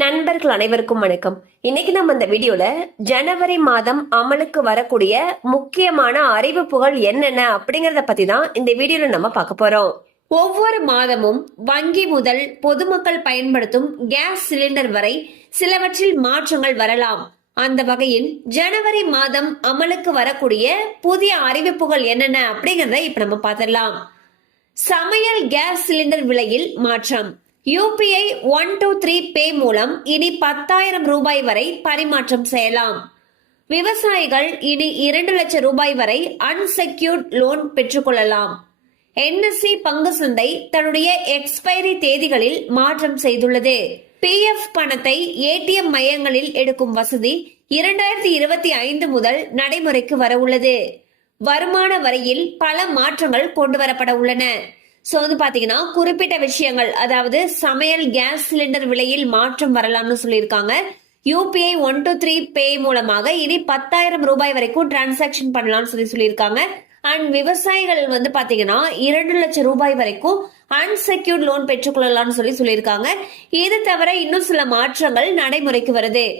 நண்பர்கள் அனைவருக்கும் வணக்கம். இன்னைக்கு நம்ம இந்த வீடியோல ஜனவரி மாதம் அமலுக்கு வரக்கூடிய முக்கியமான அறிவிப்புகள் என்னென்ன அப்படிங்கறத பத்தி தான் இந்த வீடியோல நம்ம பார்க்க போறோம். ஒவ்வொரு மாதமும் வங்கி முதல் பொதுமக்கள் பயன்படுத்தும் கேஸ் சிலிண்டர் வரை சிலவற்றில் மாற்றங்கள் வரலாம். அந்த வகையில் ஜனவரி மாதம் அமலுக்கு வரக்கூடிய புதிய அறிவிப்புகள் என்னென்ன அப்படிங்கறத இப்ப நம்ம பார்த்திடலாம். சமையல் கேஸ் சிலிண்டர் விலையில் மாற்றம். UPI 123 பே மூலம் இனி 10,000 ரூபாய் வரை பரிமாற்றம் செய்யலாம். விவசாயிகள் இனி 2 லட்சம் ரூபாய் வரை அன்செக்யூர்ட் லோன் பெற்றுக்கொள்ளலாம். NSE பங்கு சந்தை தன்னுடைய எக்ஸ்பைரி தேதிகளில் மாற்றம் செய்துள்ளது. PF பணத்தை ATM மையங்களில் எடுக்கும் வசதி 2025 முதல் நடைமுறைக்கு வர உள்ளது. வருமான வரியில் பல மாற்றங்கள் கொண்டு வரப்பட உள்ளன. சோ பாத்தீங்கன்னா குறிப்பிட்ட விஷயங்கள், அதாவது சமையல் கேஸ் சிலிண்டர் விலையில் மாற்றம் வரலாம்னு சொல்லியிருக்காங்க. UPI 123 பே மூலமாக இனி 10,000 ரூபாய் வரைக்கும் டிரான்சாக்சன் பண்ணலாம்னு சொல்லியிருக்காங்க. அண்ட் விவசாயிகள் பாத்தீங்கன்னா 2 லட்சம் ரூபாய் வரைக்கும் அன்செக்யூர்ட் லோன் பெற்றுக்கொள்ளலாம்னு சொல்லியிருக்காங்க. இது தவிர இன்னும் சில மாற்றங்கள் நடைமுறைக்கு வருது.